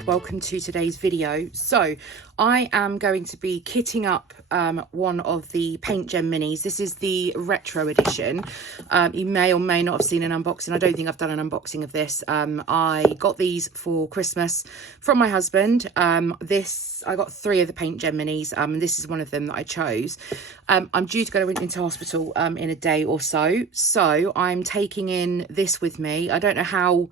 guide, welcome to today's video. So I am going to be kitting up one of the Paint Gem minis. This is the retro edition. You may or may not have seen an unboxing. I don't think I've done an unboxing of this. I got these for Christmas from my husband. I got 3 of the Paint Gem minis, and this is one of them that I chose. I'm due to go into hospital in a day or so, so I'm taking in this with me. I don't know how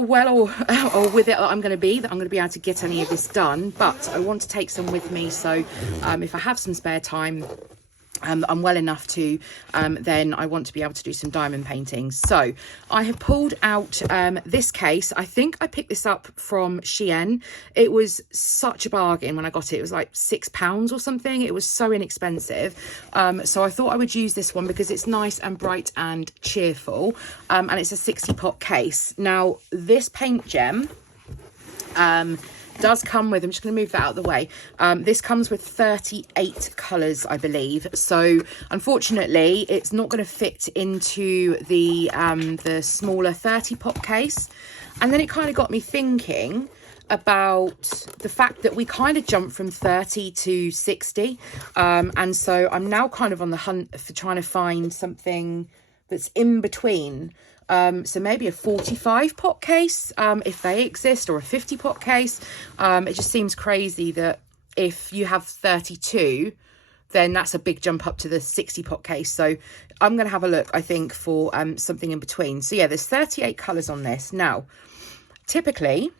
well or with it I'm going to be able to get any of this done, but I want to take some with me, so if I have some spare time, I'm well enough to, then I want to be able to do some diamond painting. So I have pulled out this case. I think I picked this up from Shein. It was such a bargain when I got it. It was like £6 or something. It was so inexpensive. So I thought I would use this one because it's nice and bright and cheerful. And it's a 60 pot case. Now this Paint Gem, does come with, I'm just going to move that out of the way, this comes with 38 colours, I believe. So unfortunately it's not going to fit into the smaller 30 pot case. And then it kind of got me thinking about the fact that we kind of jumped from 30 to 60, and so I'm now kind of on the hunt for trying to find something that's in between. So maybe a 45 pot case, if they exist, or a 50 pot case. It just seems crazy that if you have 32, then that's a big jump up to the 60 pot case. So I'm going to have a look, I think, for something in between. So yeah, there's 38 colours on this. Now, typically,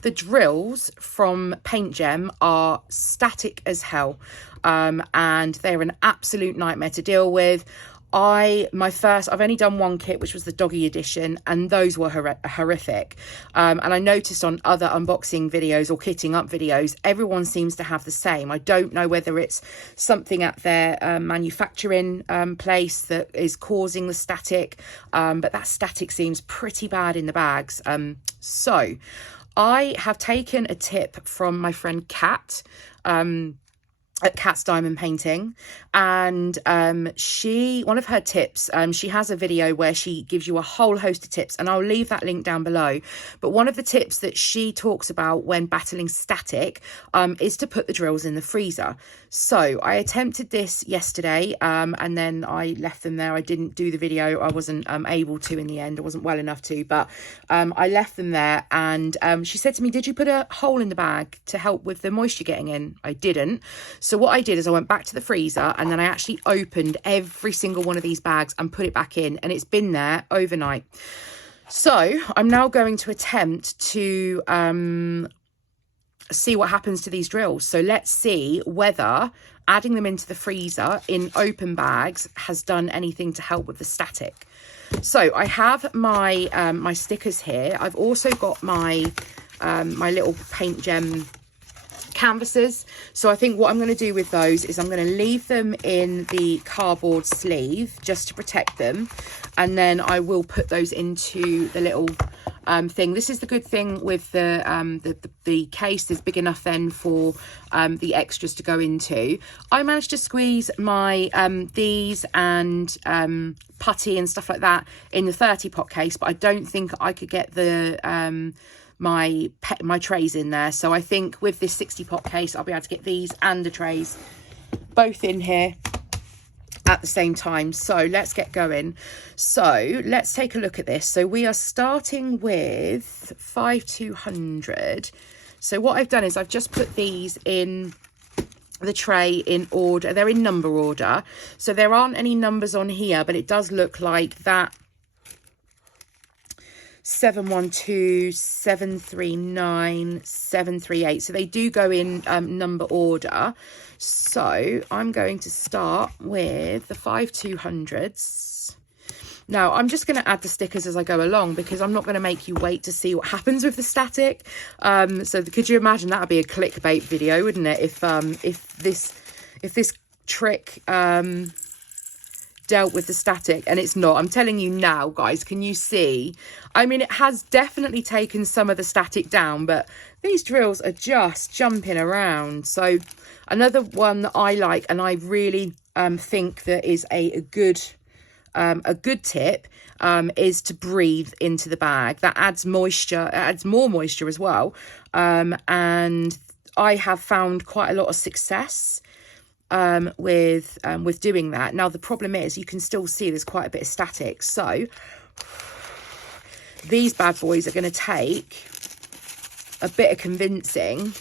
the drills from Paint Gem are static as hell, and they're an absolute nightmare to deal with. I've only done one kit, which was the doggy edition, and those were horrific. And I noticed on other unboxing videos or kitting up videos, everyone seems to have the same. I don't know whether it's something at their manufacturing place that is causing the static, but that static seems pretty bad in the bags. So I have taken a tip from my friend Kat, at Kat's Diamond Painting, and one of her tips, she has a video where she gives you a whole host of tips, and I'll leave that link down below. But one of the tips that she talks about when battling static is to put the drills in the freezer. So I attempted this yesterday, and then I left them there. I didn't do the video. I wasn't able to in the end. I wasn't well enough to, but I left them there, and she said to me, did you put a hole in the bag to help with the moisture getting in? I didn't. So what I did is I went back to the freezer, and then I actually opened every single one of these bags and put it back in, and it's been there overnight. So I'm now going to attempt to see what happens to these drills. So let's see whether adding them into the freezer in open bags has done anything to help with the static. So I have my my stickers here. I've also got my my little Paint Gem canvases. So I think what I'm going to do with those is I'm going to leave them in the cardboard sleeve just to protect them, and then I will put those into the little thing. This is the good thing with the case is big enough then for the extras to go into. I managed to squeeze my these and putty and stuff like that in the 30 pot case, but I don't think I could get the my trays in there. So I think with this 60 pot case I'll be able to get these and the trays both in here at the same time. So let's get going. So let's take a look at this. So we are starting with 5200. So what I've done is I've just put these in the tray in order. They're in number order, so there aren't any numbers on here, but it does look like that 712, 739, 738. So they do go in number order. So I'm going to start with the 5200s. Now I'm just going to add the stickers as I go along, because I'm not going to make you wait to see what happens with the static. So could you imagine that would be a clickbait video, wouldn't it? If this trick dealt with the static, and it's not. I'm telling you now, guys, can you see? I mean, it has definitely taken some of the static down, but these drills are just jumping around. So another one that I like, and I really think that is a good a good tip is to breathe into the bag. That adds moisture, adds more moisture as well. And I have found quite a lot of success with doing that. Now the problem is you can still see there's quite a bit of static, so these bad boys are going to take a bit of convincing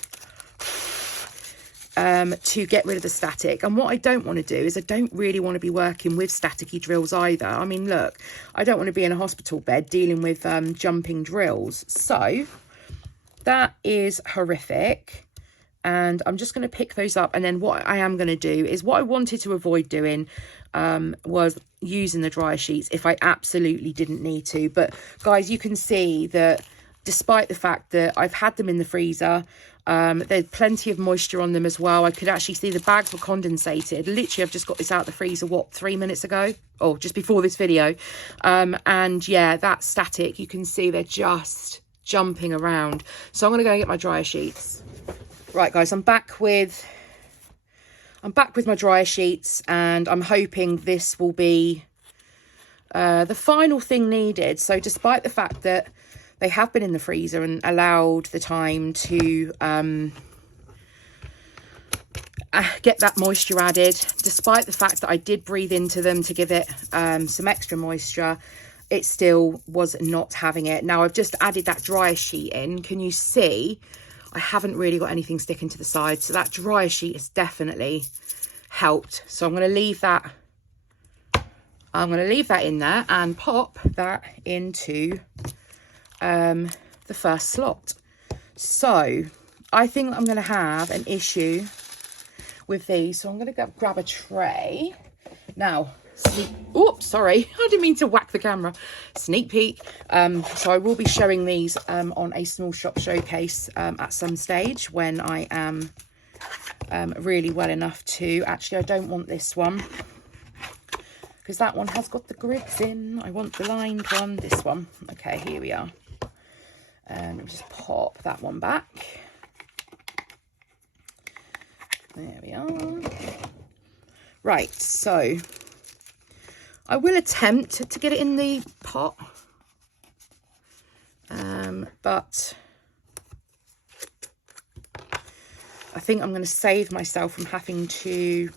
to get rid of the static. And what I don't want to do is I don't really want to be working with staticky drills either. I mean, look, I don't want to be in a hospital bed dealing with jumping drills. So that is horrific. And I'm just going to pick those up. And then what I am going to do is what I wanted to avoid doing was using the dryer sheets if I absolutely didn't need to. But guys, you can see that despite the fact that I've had them in the freezer, there's plenty of moisture on them as well. I could actually see the bags were condensated. Literally, I've just got this out of the freezer, what, 3 minutes ago? Oh, just before this video. And yeah, that static, you can see they're just jumping around. So I'm going to go and get my dryer sheets. Right, guys, I'm back with my dryer sheets, and I'm hoping this will be the final thing needed. So despite the fact that they have been in the freezer and allowed the time to get that moisture added, despite the fact that I did breathe into them to give it some extra moisture, it still was not having it. Now I've just added that dryer sheet in. Can you see? I haven't really got anything sticking to the side, so that dryer sheet has definitely helped. So I'm going to leave that in there and pop that into the first slot. So I think I'm going to have an issue with these, so I'm going to grab a tray now. Oops, sorry, I didn't mean to whack the camera. Sneak peek. So I will be showing these on a small shop showcase at some stage when I am really well enough to. Actually, I don't want this one because that one has got the grids in. I want the lined one, this one. Okay, here we are. Let me just pop that one back. There we are. Right, so I will attempt to get it in the pot, but I think I'm going to save myself from having to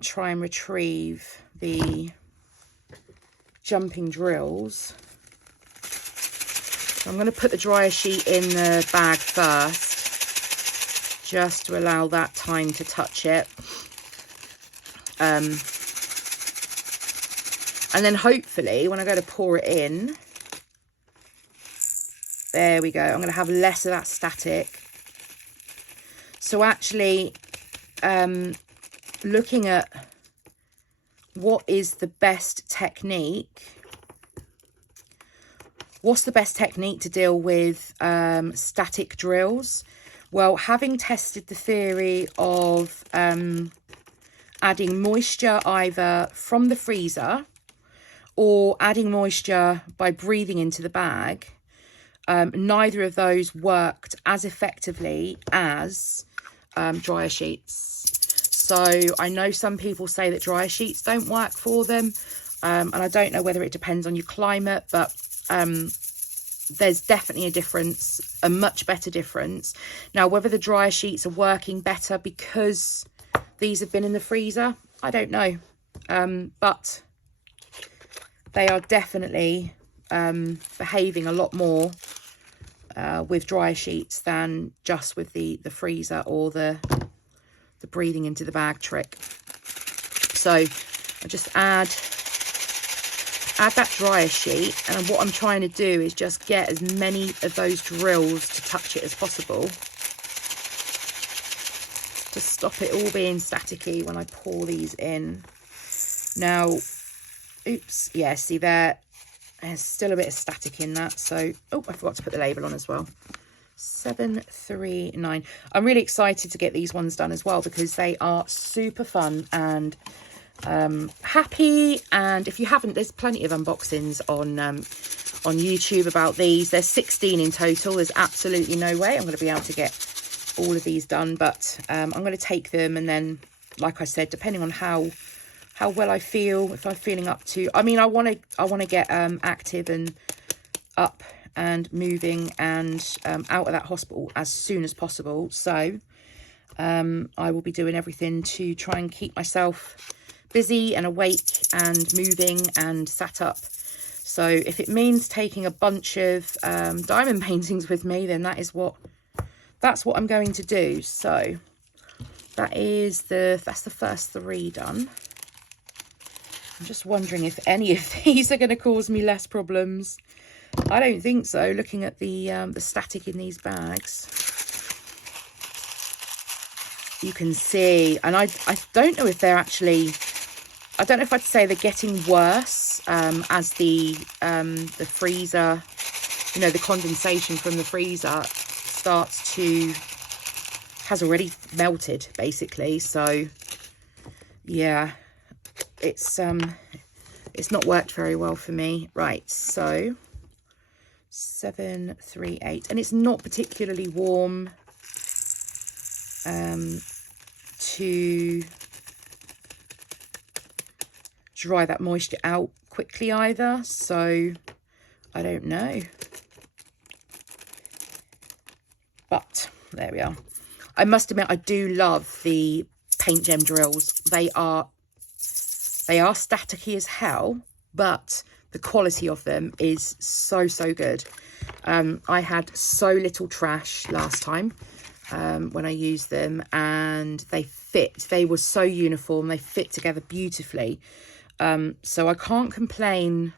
try and retrieve the jumping drills. So I'm going to put the dryer sheet in the bag first, just to allow that time to touch it. And then hopefully when I go to pour it in, there we go, I'm going to have less of that static. So actually looking at what is the best technique, what's the best technique to deal with static drills? Well, having tested the theory of adding moisture either from the freezer or adding moisture by breathing into the bag, neither of those worked as effectively as dryer sheets. So I know some people say that dryer sheets don't work for them, and I don't know whether it depends on your climate, but there's definitely a difference, a much better difference. Now, whether the dryer sheets are working better because these have been in the freezer, I don't know, but they are definitely behaving a lot more with dryer sheets than just with the freezer or the breathing into the bag trick. So I just add that dryer sheet, and what I'm trying to do is just get as many of those drills to touch it as possible to stop it all being staticky when I pour these in. Now, oops, yeah, see there's still a bit of static in that, so oh, I forgot to put the label on as well. 739. I'm really excited to get these ones done as well because they are super fun and happy. And if you haven't, there's plenty of unboxings on YouTube about these. There's 16 in total. There's absolutely no way I'm going to be able to get all of these done, but I'm going to take them, and then, like I said, depending on how how well I feel, if I'm feeling up to, I mean, I want to get active and up and moving and out of that hospital as soon as possible. So I will be doing everything to try and keep myself busy and awake and moving and sat up. So if it means taking a bunch of diamond paintings with me, then that's what I'm going to do. So that's the first 3 done. I'm just wondering if any of these are going to cause me less problems. I don't think so, looking at the static in these bags. You can see, and I don't know if they're actually, I don't know if I'd say they're getting worse as the freezer, you know, the condensation from the freezer has already melted, basically. So yeah, it's not worked very well for me. Right, so 7, 3, 8, and it's not particularly warm to dry that moisture out quickly either, so I don't know, but there we are. I must admit, I do love the paint gem drills. They are staticky as hell, but the quality of them is so good. I had so little trash last time when I used them, and they were so uniform, they fit together beautifully. So I can't complain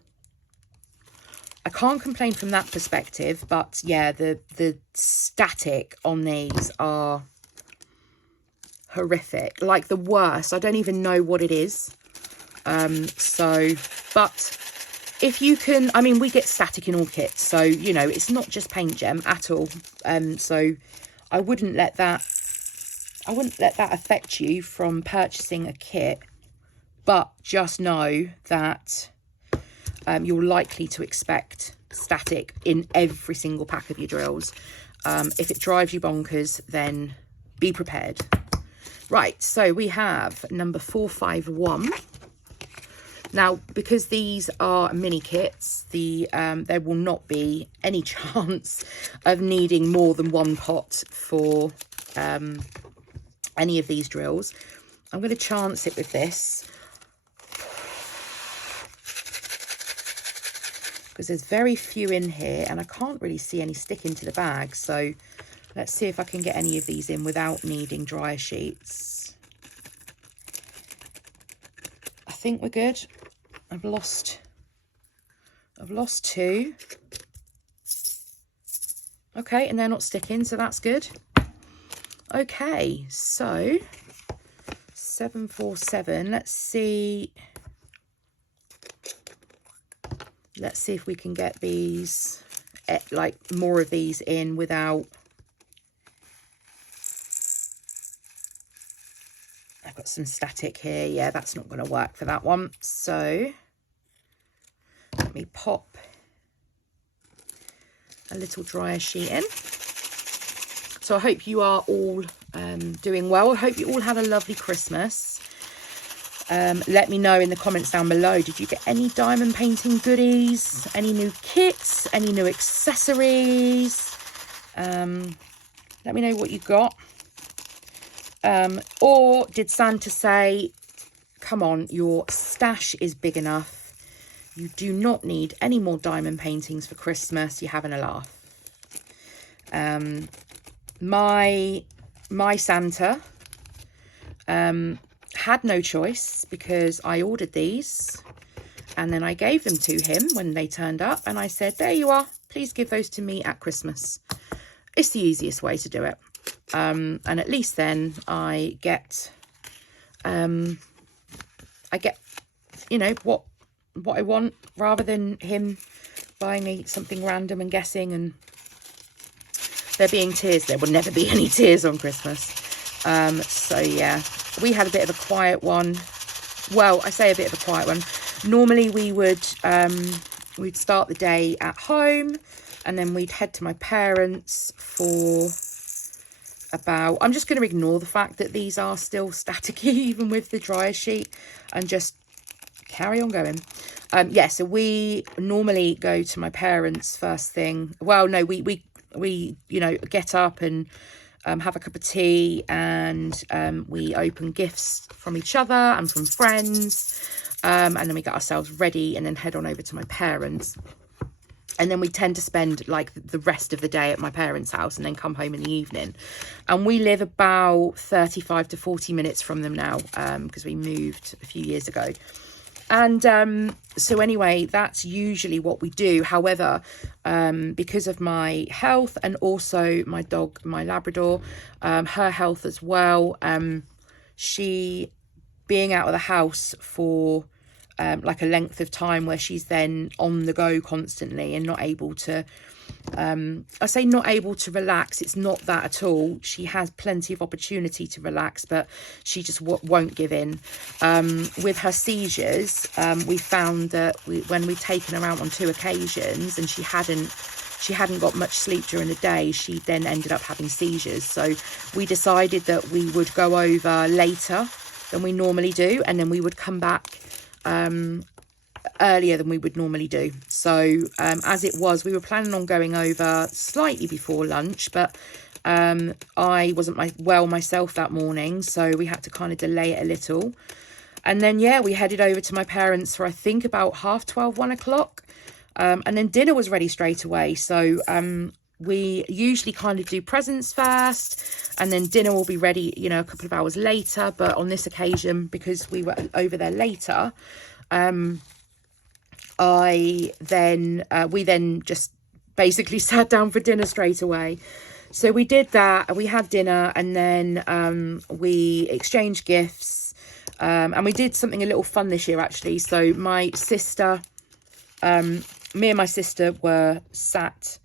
from that perspective. But yeah, the static on these are horrific, like the worst. I don't even know what it is. But if you can, I mean, we get static in all kits, so you know, it's not just paint gem at all. So I wouldn't let that affect you from purchasing a kit, but just know that you're likely to expect static in every single pack of your drills. If it drives you bonkers, then be prepared. Right, so we have number 451. Now, because these are mini kits, there will not be any chance of needing more than 1 pot for any of these drills. I'm going to chance it with this, because there's very few in here and I can't really see any stick into the bag. So let's see if I can get any of these in without needing dryer sheets. I think we're good. I've lost 2. Okay, and they're not sticking, so that's good. Okay, so 747. Let's see if we can get these, like more of these in without. I've got some static here. Yeah, that's not going to work for that one. So let me pop a little dryer sheet in. So I hope you are all doing well. I hope you all had a lovely Christmas. Let me know in the comments down below, did you get any diamond painting goodies? Any new kits? Any new accessories? Let me know what you got. Or did Santa say, come on, your stash is big enough. You do not need any more diamond paintings for Christmas. You're having a laugh. My Santa had no choice, because I ordered these and then I gave them to him when they turned up, and I said, there you are, please give those to me at Christmas. It's the easiest way to do it. And at least then I get you know, what I want, rather than him buying me something random and guessing and there being tears. There will never be any tears on Christmas. So yeah, we had a bit of a quiet one. Well, I say a bit of a quiet one. Normally we would we'd start the day at home, and then we'd head to my parents for about, I'm just going to ignore the fact that these are still staticky even with the dryer sheet, and just carry on going. Yeah, so we normally go to my parents first thing. Well, no, we you know, get up and have a cup of tea, and we open gifts from each other and from friends, and then we get ourselves ready and then head on over to my parents. And then we tend to spend like the rest of the day at my parents' house and then come home in the evening. And we live about 35 to 40 minutes from them now, because we moved a few years ago. And so anyway, that's usually what we do. However, because of my health and also my dog, my Labrador, her health as well, she being out of the house for like a length of time where she's then on the go constantly and not able to, I say not able to relax, it's not that at all. She has plenty of opportunity to relax, but she just won't give in. With her seizures, we found that when we'd taken her out on 2 occasions and she hadn't got much sleep during the day, she then ended up having seizures. So we decided that we would go over later than we normally do, and then we would come back earlier than we would normally do. So as it was, we were planning on going over slightly before lunch, but I wasn't well myself that morning, so we had to kind of delay it a little. And then yeah, we headed over to my parents for I think about 12:30, 1 o'clock, and then dinner was ready straight away. So we usually kind of do presents first, and then dinner will be ready, you know, a couple of hours later. But on this occasion, because we were over there later, we then just basically sat down for dinner straight away. So we did that, we had dinner, and then we exchanged gifts, and we did something a little fun this year actually. So my sister, me and my sister were sat,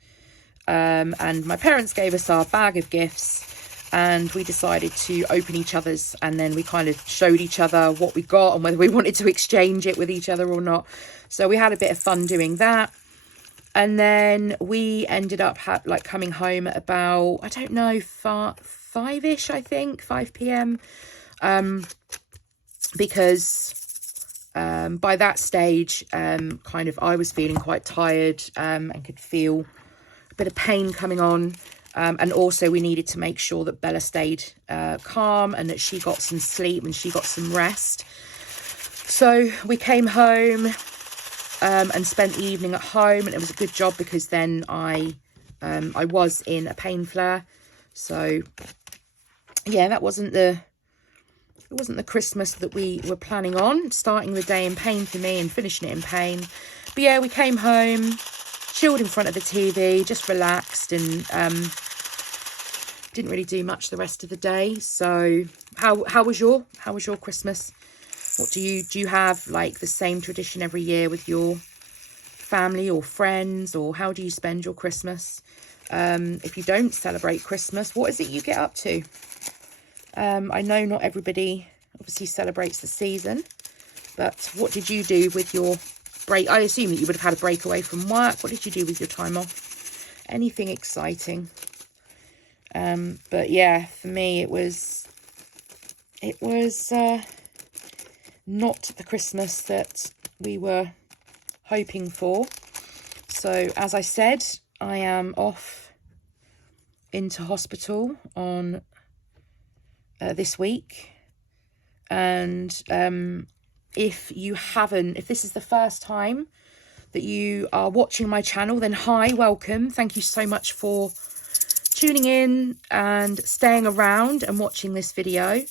and my parents gave us our bag of gifts, and we decided to open each other's, and then we kind of showed each other what we got and whether we wanted to exchange it with each other or not. So we had a bit of fun doing that. And then we ended up like coming home at about, I don't know, 5-ish, I think, 5 p.m. Because by that stage, kind of I was feeling quite tired, and could feel a bit of pain coming on. And also we needed to make sure that Bella stayed calm and that she got some sleep and she got some rest. So we came home and spent the evening at home, and it was a good job because then I was in a pain flare. So yeah, it wasn't the Christmas that we were planning on, starting the day in pain for me and finishing it in pain. But yeah, we came home, chilled in front of the TV, just relaxed, and didn't really do much the rest of the day. So how was your Christmas? What do you have like the same tradition every year with your family or friends, or how do you spend your Christmas? If you don't celebrate Christmas, what is it you get up to? I know not everybody obviously celebrates the season, but what did you do with your break? I assume that you would have had a break away from work. What did you do with your time off? Anything exciting? But yeah, for me, it was not the Christmas that we were hoping for. So as I said, I am off into hospital on this week. And if this is the first time that you are watching my channel, then hi, welcome. Thank you so much for tuning in and staying around and watching this video.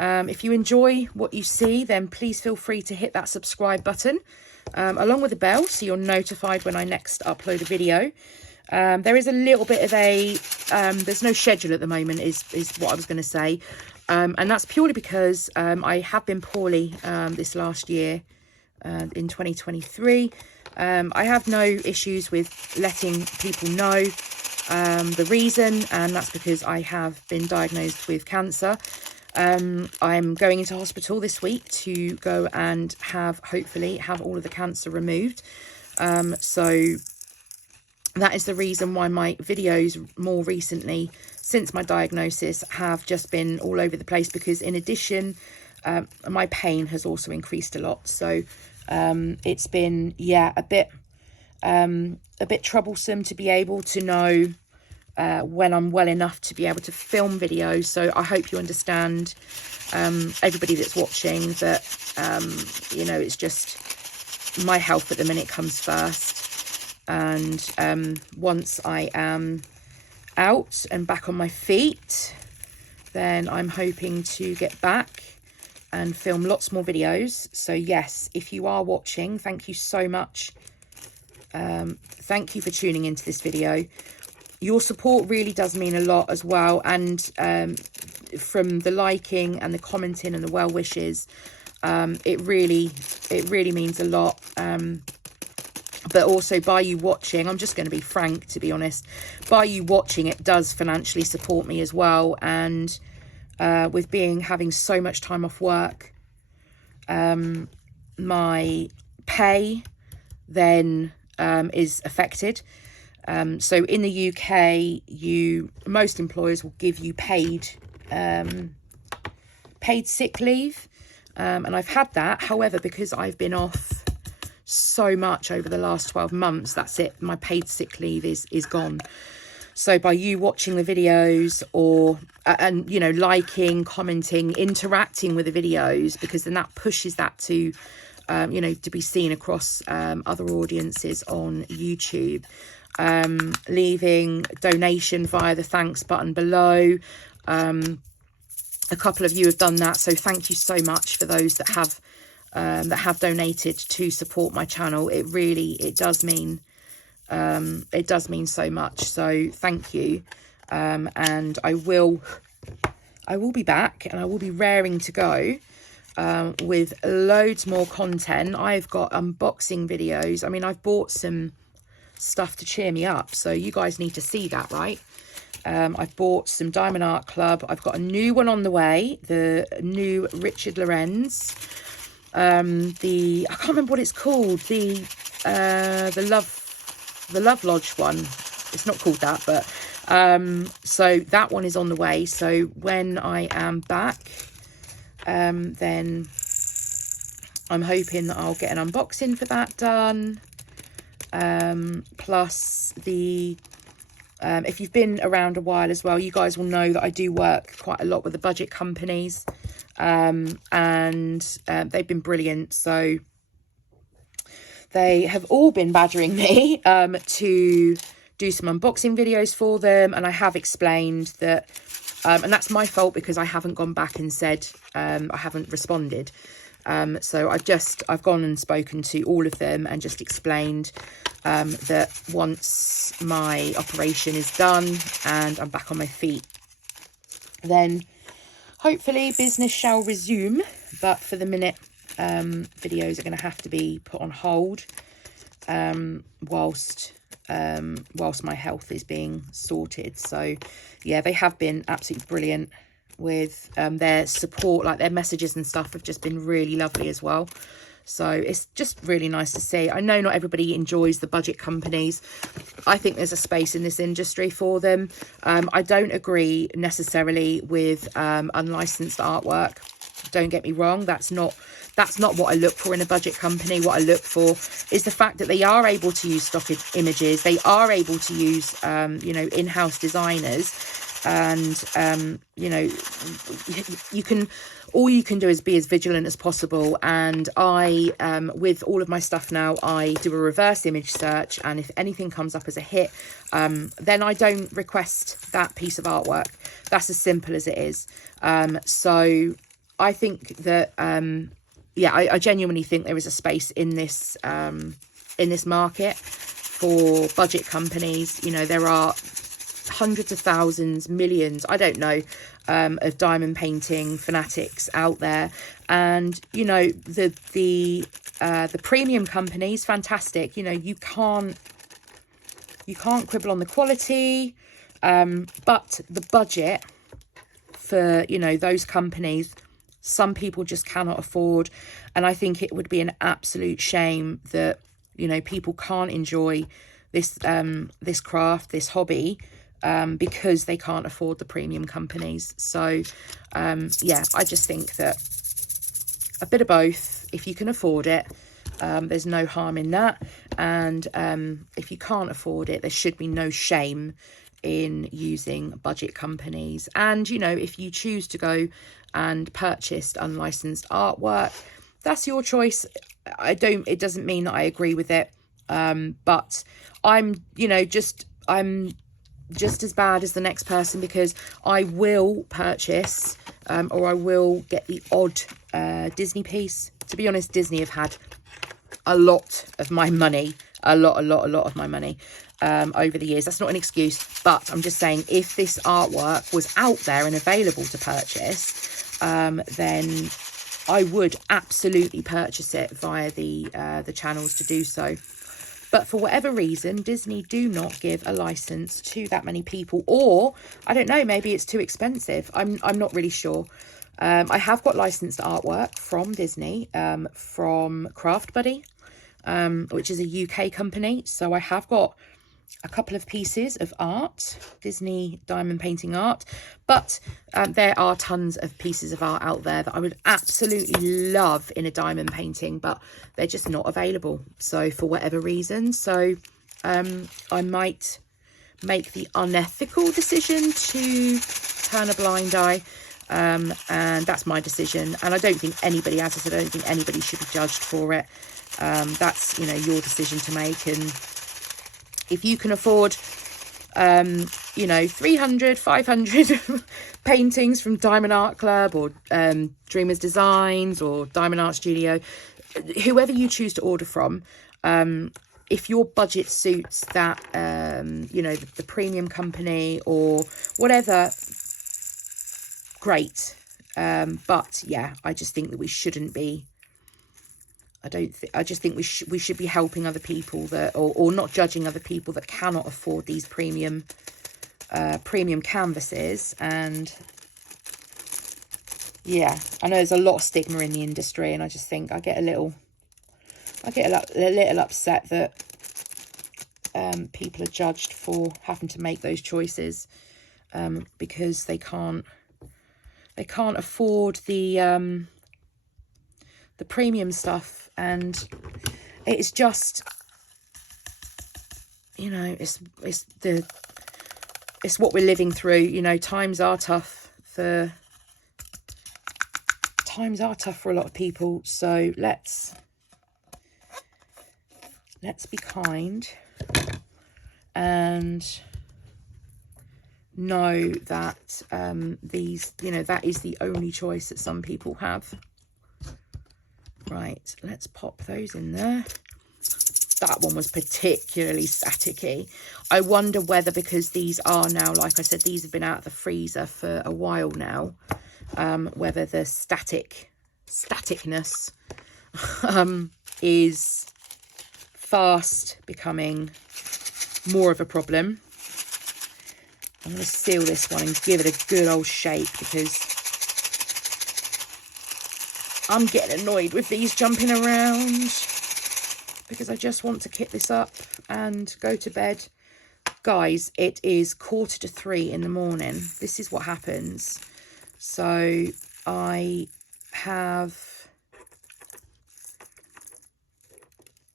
If you enjoy what you see, then please feel free to hit that subscribe button along with the bell, so you're notified when I next upload a video. There is a little bit of there's no schedule at the moment is what I was going to say, and that's purely because I have been poorly this last year in 2023. I have no issues with letting people know the reason, and that's because I have been diagnosed with cancer. I'm going into hospital this week to go and hopefully have all of the cancer removed. So that is the reason why my videos more recently since my diagnosis have just been all over the place, because in addition, my pain has also increased a lot. So it's been, yeah, a bit troublesome to be able to know when I'm well enough to be able to film videos. So I hope you understand, everybody that's watching, that you know, it's just my health at the minute comes first. And once I am out and back on my feet, then I'm hoping to get back and film lots more videos. So yes, if you are watching, thank you so much. Thank you for tuning into this video. Your support really does mean a lot as well, and from the liking and the commenting and the well wishes, it really means a lot. But also, by you watching, I'm just going to be frank, to be honest, by you watching, it does financially support me as well. And with having so much time off work, my pay then is affected. So in the UK, most employers will give you paid sick leave, and I've had that. However, because I've been off so much over the last 12 months, that's it, my paid sick leave is gone. So by you watching the videos, or and you know, liking, commenting, interacting with the videos, because then that pushes that to you know, to be seen across other audiences on YouTube. Leaving donation via the thanks button below. A couple of you have done that, so thank you so much for those that have donated to support my channel. It does mean so much. So thank you. And I will be back, and I will be raring to go with loads more content. I've got unboxing videos. I mean, I've bought some stuff to cheer me up, so you guys need to see that, right? I've bought some Diamond Art Club. I've got a new one on the way, the new Richard Lorenz. I can't remember what it's called, the Love Lodge one. It's not called that, but so that one is on the way. So when I am back, then I'm hoping that I'll get an unboxing for that done. Plus if you've been around a while as well, you guys will know that I do work quite a lot with the budget companies, and they've been brilliant. So they have all been badgering me to do some unboxing videos for them, and I have explained that, and that's my fault because I haven't gone back and said, I haven't responded. So I've gone and spoken to all of them and just explained that once my operation is done and I'm back on my feet, then hopefully business shall resume. But for the minute, videos are going to have to be put on hold whilst my health is being sorted. So yeah, they have been absolutely brilliant with their support. Like, their messages and stuff have just been really lovely as well. So it's just really nice to see. I know not everybody enjoys the budget companies. I think there's a space in this industry for them. I don't agree necessarily with unlicensed artwork. Don't get me wrong. That's not what I look for in a budget company. What I look for is the fact that they are able to use stock images. They are able to use, you know, in-house designers. And, you know, all you can do is be as vigilant as possible. And I, with all of my stuff now, I do a reverse image search. And if anything comes up as a hit, then I don't request that piece of artwork. That's as simple as it is. So I think that, yeah, I genuinely think there is a space in this market for budget companies. You know, there are hundreds of thousands, millions, I don't know, of diamond painting fanatics out there. And, you know, the premium companies, fantastic. You know, you can't quibble on the quality, but the budget for, you know, those companies, some people just cannot afford. And I think it would be an absolute shame that, you know, people can't enjoy this craft, this hobby, because they can't afford the premium companies. So, yeah, I just think that a bit of both, if you can afford it, there's no harm in that. And if you can't afford it, there should be no shame in using budget companies. And, you know, if you choose to go and purchase unlicensed artwork, that's your choice. It doesn't mean that I agree with it. But I'm just as bad as the next person, because I will purchase or I will get the odd Disney piece. To be honest, Disney have had a lot of my money, a lot of my money over the years. That's not an excuse, but I'm just saying, if this artwork was out there and available to purchase, then I would absolutely purchase it via the channels to do so. But for whatever reason, Disney do not give a license to that many people, or I don't know, maybe it's too expensive. I'm not really sure. I have got licensed artwork from Disney, from Craft Buddy, which is a UK company. So I have got a couple of pieces of art, Disney diamond painting art, but there are tons of pieces of art out there that I would absolutely love in a diamond painting, but they're just not available. So for whatever reason, so I might make the unethical decision to turn a blind eye, and that's my decision. And I don't think anybody, as I said, I don't think anybody should be judged for it. That's, you know, your decision to make. And if you can afford, you know, 300, 500 paintings from Diamond Art Club or Dreamers Designs or Diamond Art Studio, whoever you choose to order from, if your budget suits that, you know, the premium company or whatever, great. But yeah, I just think that we shouldn't be, I just think we should be helping other people that, or not judging other people that cannot afford these premium canvases. And yeah, I know there's a lot of stigma in the industry, and I just think I get a little upset that people are judged for having to make those choices because they can't afford the premium stuff. And it's just, you know, it's what we're living through. You know, times are tough for a lot of people. So let's be kind and know that these, you know, that is the only choice that some people have. Right, let's pop those in there. That one was particularly staticky. I wonder whether, because these are now, like I said, these have been out of the freezer for a while now, whether the staticness is fast becoming more of a problem. I'm going to seal this one and give it a good old shake, because I'm getting annoyed with these jumping around, because I just want to kit this up and go to bed. Guys, it is 2:45 in the morning. This is what happens. So I have...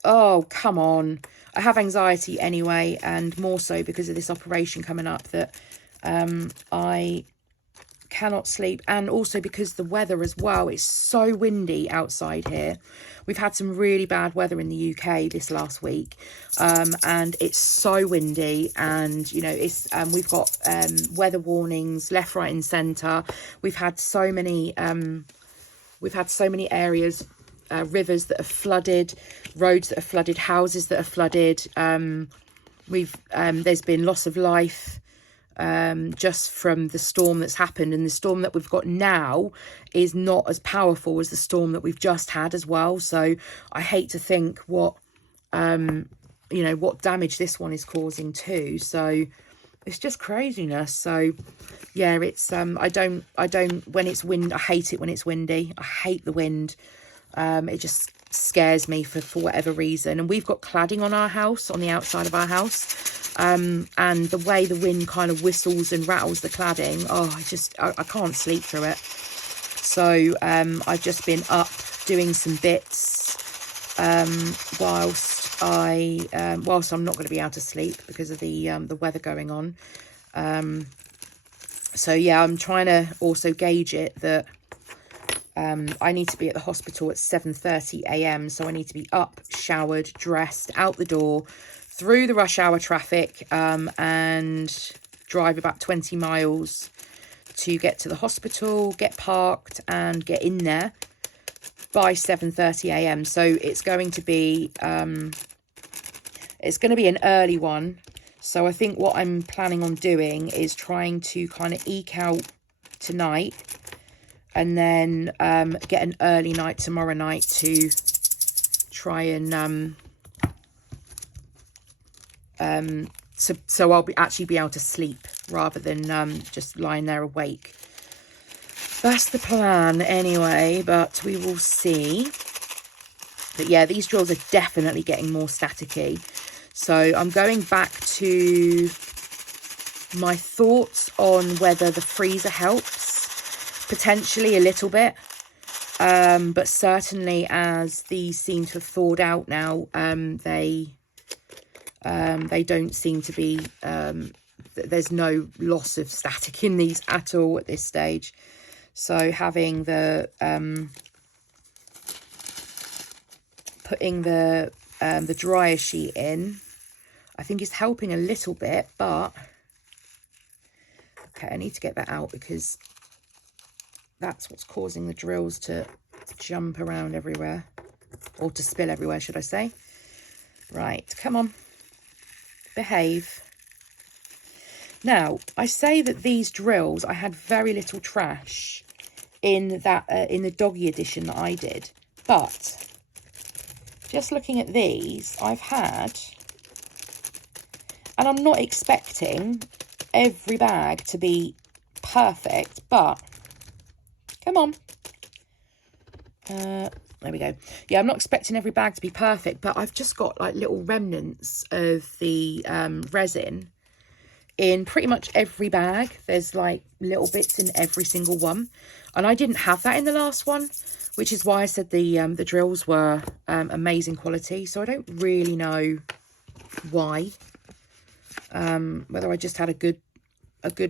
Oh, come on. I have anxiety anyway, and more so because of this operation coming up, that I cannot sleep, and also because the weather as well, it's so windy outside here. We've had some really bad weather in the UK this last week, and it's so windy, and you know, it's we've got weather warnings left, right and centre. We've had so many areas, rivers that have flooded, roads that have flooded, houses that have flooded. There's been loss of life just from the storm that's happened, and the storm that we've got now is not as powerful as the storm that we've just had as well. So I hate to think what you know, what damage this one is causing too. So it's just craziness. So yeah, it's I don't when it's wind, I hate it when it's windy. I hate the wind. It just scares me for whatever reason. And we've got cladding on our house, on the outside of our house. and the way the wind kind of whistles and rattles the cladding, I can't sleep through it. So I've just been up doing some bits whilst I'm not going to be able to sleep because of the weather going on. So yeah, I'm trying to also gauge it that I need to be at the hospital at 7:30 a.m. So I need to be up, showered, dressed, out the door, through the rush hour traffic, and drive about 20 miles to get to the hospital, get parked and get in there by 7:30 a.m. So it's going to be an early one. So I think what I'm planning on doing is trying to kind of eke out tonight and then get an early night tomorrow night to try and so I'll actually be able to sleep rather than just lying there awake. That's the plan anyway, but we will see. But yeah, these drills are definitely getting more staticky. So I'm going back to my thoughts on whether the freezer helps, potentially a little bit. But certainly as these seem to have thawed out now, they don't seem to be, there's no loss of static in these at all at this stage. So having the, putting the dryer sheet in, I think is helping a little bit, but, okay, I need to get that out because that's what's causing the drills to jump around everywhere, or to spill everywhere, should I say. Right, come on, behave. Now, I say that these drills, I had very little trash in that in the doggy edition that I did, but just looking at these, I've had, and I'm not expecting every bag to be perfect, but come on. There we go. Yeah, I'm not expecting every bag to be perfect, but I've just got like little remnants of the resin in pretty much every bag. There's like little bits in every single one, and I didn't have that in the last one, which is why I said the drills were amazing quality. So I don't really know why, whether I just had a good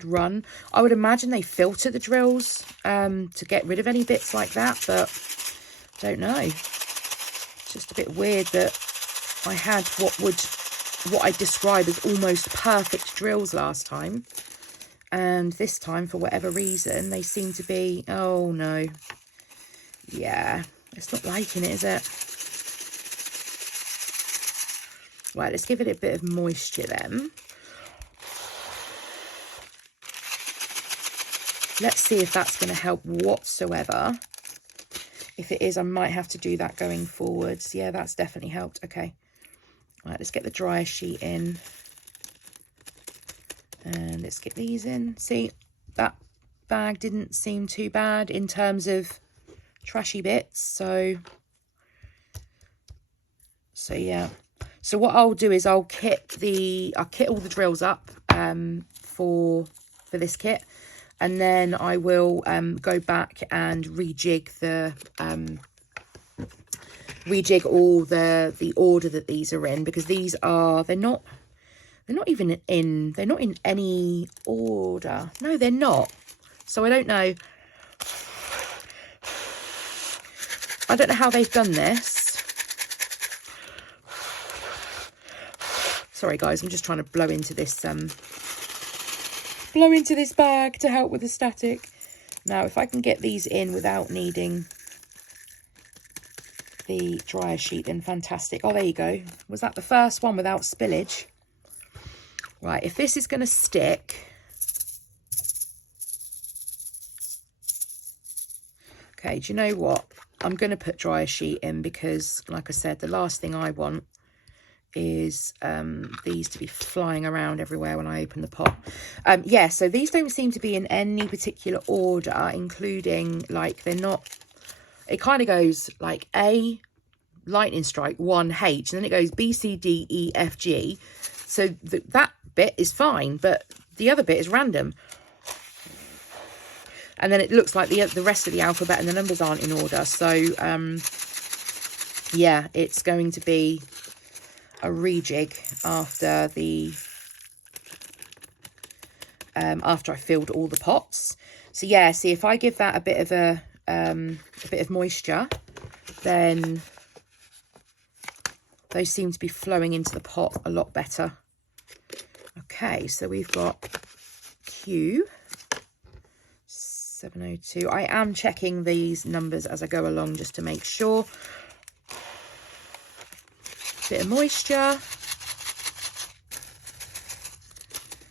run. I would imagine they filter the drills to get rid of any bits like that, but don't know. It's just a bit weird that I had what I describe as almost perfect drills last time, and this time, for whatever reason, they seem to be, oh no, yeah, it's not liking it, is it? Right, let's give it a bit of moisture then. Let's see if that's going to help whatsoever. If it is, I might have to do that going forwards. Yeah, that's definitely helped. Okay. Right, let's get the dryer sheet in. And let's get these in. See, that bag didn't seem too bad in terms of trashy bits. So yeah. So what I'll do is I'll kit all the drills up for this kit. And then I will go back and rejig all the order that these are in, because these are, they're not in any order. No, they're not. So I don't know how they've done this. Sorry guys, I'm just trying to blow into this bag to help with the static. Now, if I can get these in without needing the dryer sheet, then fantastic. Oh, there you go. Was that the first one without spillage? Right, if this is going to stick, okay, do you know what? I'm going to put dryer sheet in because, like I said, the last thing I want is these to be flying around everywhere when I open the pot. Yeah, so these don't seem to be in any particular order, including, like, they're not, it kind of goes like A, lightning strike, 1, H, and then it goes B, C, D, E, F, G. So that bit is fine, but the other bit is random. And then it looks like the rest of the alphabet and the numbers aren't in order. So, yeah, it's going to be a rejig after after I filled all the pots. So yeah, see, if I give that a bit of moisture, then those seem to be flowing into the pot a lot better. Okay, so we've got Q 702. I am checking these numbers as I go along just to make sure. Bit of moisture.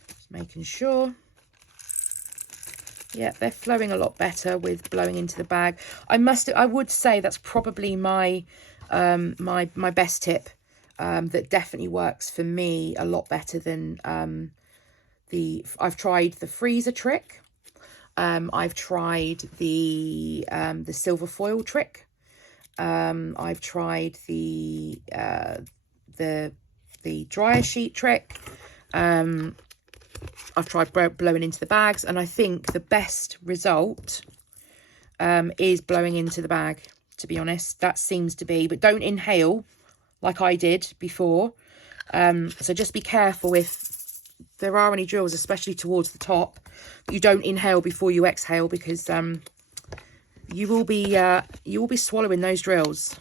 Just making sure. Yeah, they're flowing a lot better with blowing into the bag. I would say that's probably my my best tip. That definitely works for me a lot better than I've tried the freezer trick. I've tried the silver foil trick. I've tried the dryer sheet trick. I've tried blowing into the bags, and I think the best result is blowing into the bag, to be honest. That seems to be, but don't inhale like I did before. So just be careful if there are any drills, especially towards the top, you don't inhale before you exhale, because you will be swallowing those drills.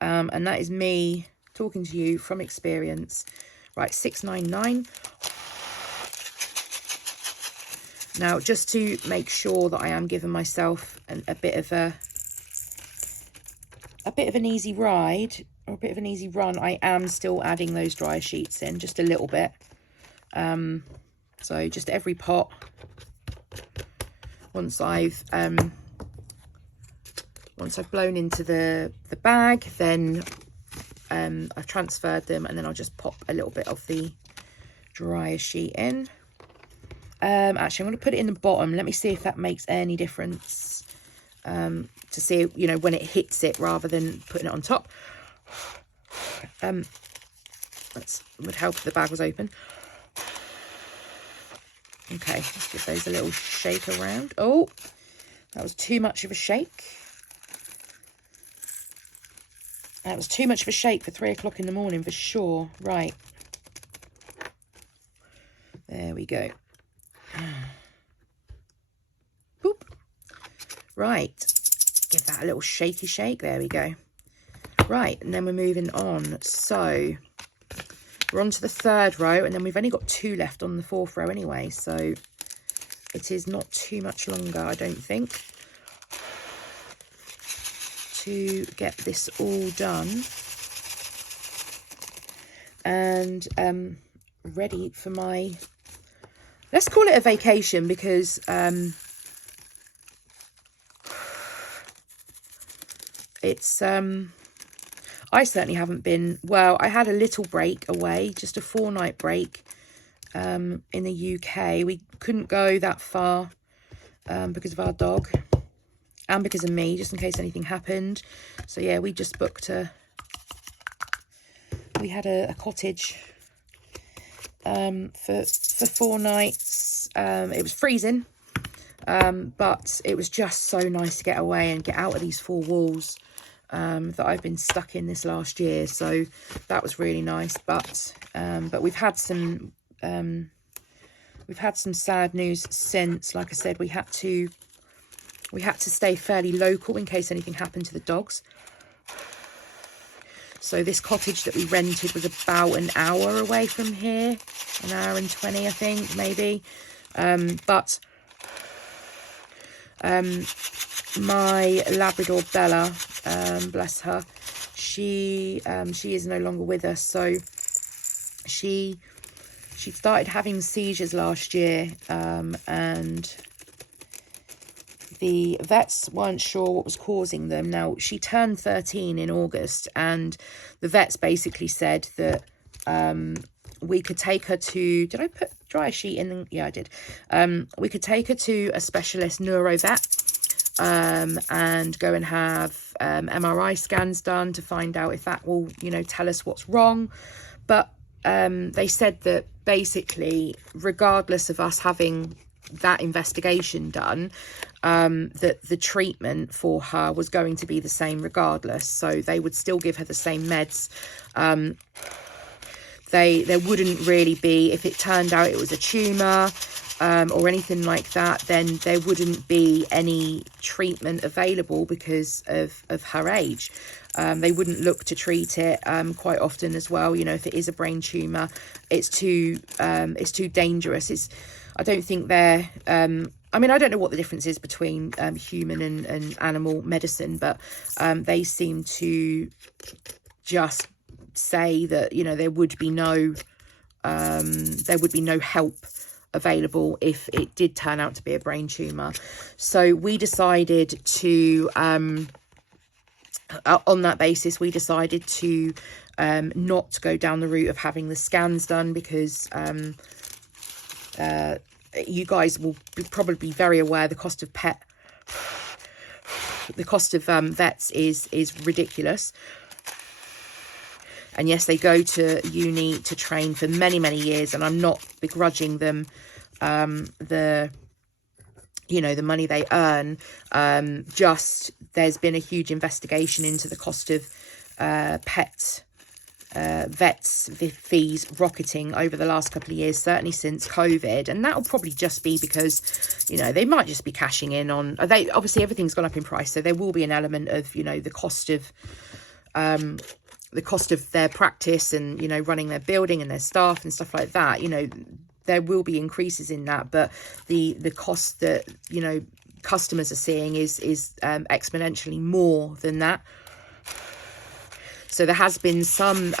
And that is me talking to you from experience. Right, 699. Now, just to make sure that I am giving myself a bit of an easy ride, or a bit of an easy run, I am still adding those dryer sheets in just a little bit. So just every pot, once I've blown into the bag, then I've transferred them, and then I'll just pop a little bit of the dryer sheet in. Actually, I'm going to put it in the bottom. Let me see if that makes any difference, to see, you know, when it hits it rather than putting it on top. That would help if the bag was open. Okay, let's give those a little shake around. Oh, that was too much of a shake. That was too much of a shake for 3 o'clock in the morning for sure. Right. There we go. Boop. Right. Give that a little shaky shake. There we go. Right, and then we're moving on. So we're on to the third row, and then we've only got 2 left on the 4th row anyway, so it is not too much longer, I don't think, to get this all done and ready for my, let's call it a vacation, because it's I certainly haven't been, well, I had a little break away, just a 4-night break in the UK. We couldn't go that far because of our dog and because of me, just in case anything happened. So yeah, we just booked we had a cottage for 4 nights. It was freezing, but it was just so nice to get away and get out of these 4 walls that I've been stuck in this last year. So that was really nice. But we've had some sad news since. Like I said, we had to stay fairly local in case anything happened to the dogs. So this cottage that we rented was about an hour away from here, an hour and 20, I think, maybe. But my Labrador Bella, bless her, she is no longer with us. So she started having seizures last year, and the vets weren't sure what was causing them. Now, she turned 13 in August, and the vets basically said that we could take her to, did I put dryer sheet in? Yeah, I did. We could take her to a specialist neuro vet and go and have MRI scans done to find out if that will, you know, tell us what's wrong. But they said that basically, regardless of us having that investigation done, that the treatment for her was going to be the same regardless. So they would still give her the same meds. There wouldn't really be, if it turned out it was a tumour or anything like that, then there wouldn't be any treatment available because of her age. They wouldn't look to treat it quite often as well. You know, if it is a brain tumour, it's too dangerous. I don't think they're... I mean, I don't know what the difference is between human and animal medicine, but they seem to just say that, you know, there would be no help available if it did turn out to be a brain tumour. So we decided to, on that basis, we decided to not go down the route of having the scans done, because you guys will probably be very aware the cost of vets is ridiculous. And yes, they go to uni to train for many, many years, and I'm not begrudging them the money they earn. Just there's been a huge investigation into the cost of vets fees rocketing over the last couple of years, certainly since COVID, and that will probably just be because, you know, they might just be cashing in on, obviously everything's gone up in price, so there will be an element of, you know, the cost of their practice and, you know, running their building and their staff and stuff like that. You know, there will be increases in that, but the cost that, you know, customers are seeing is exponentially more than that. So there has been some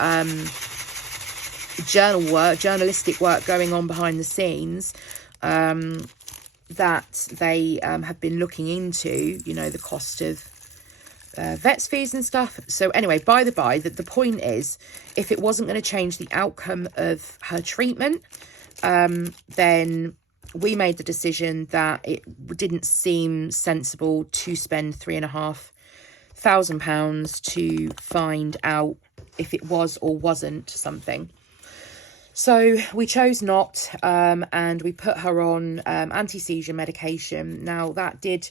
journalistic work going on behind the scenes that they have been looking into, you know, the cost of vets fees and stuff. So anyway, by the by, the point is, if it wasn't going to change the outcome of her treatment, then we made the decision that it didn't seem sensible to spend £3,500 to find out if it was or wasn't something. So we chose not, and we put her on anti-seizure medication. Now, that did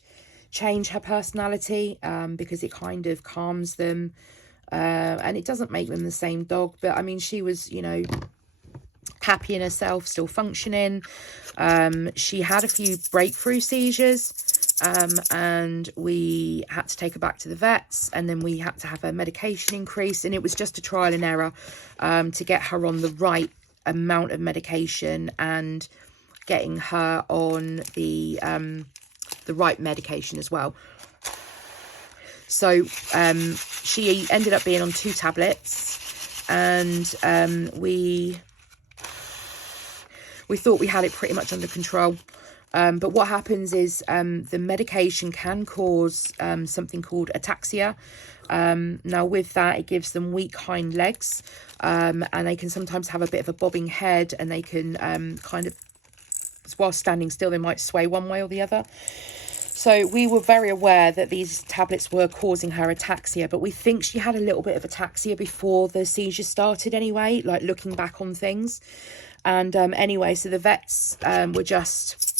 change her personality because it kind of calms them, and it doesn't make them the same dog. But I mean, she was, you know, happy in herself, still functioning. She had a few breakthrough seizures, and we had to take her back to the vets, and then we had to have her medication increase, and it was just a trial and error to get her on the right amount of medication and getting her on the right medication as well. So she ended up being on 2 tablets, and we thought we had it pretty much under control. But what happens is the medication can cause something called ataxia. Now with that, it gives them weak hind legs, and they can sometimes have a bit of a bobbing head, and they can kind of, while standing still, they might sway one way or the other. So we were very aware that these tablets were causing her ataxia, but we think she had a little bit of ataxia before the seizure started anyway, like looking back on things. And anyway, so the vets were just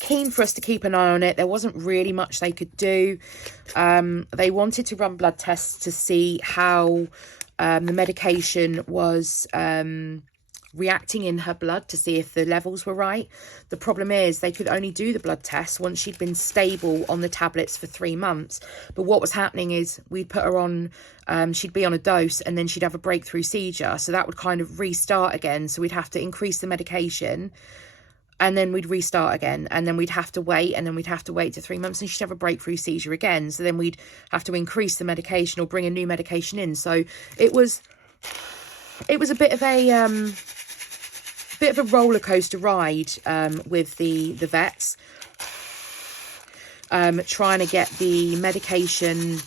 keen for us to keep an eye on it. There wasn't really much they could do. They wanted to run blood tests to see how the medication was reacting in her blood, to see if the levels were right. The problem is they could only do the blood tests once she'd been stable on the tablets for 3 months. But what was happening is we'd put her on, she'd be on a dose, and then she'd have a breakthrough seizure. So that would kind of restart again. So we'd have to increase the medication, and then we'd restart again, and then we'd have to wait, and then we'd have to wait to 3 months, and she'd have a breakthrough seizure again. So then we'd have to increase the medication or bring a new medication in. So it was a bit of a roller coaster ride with the vets, trying to get the medication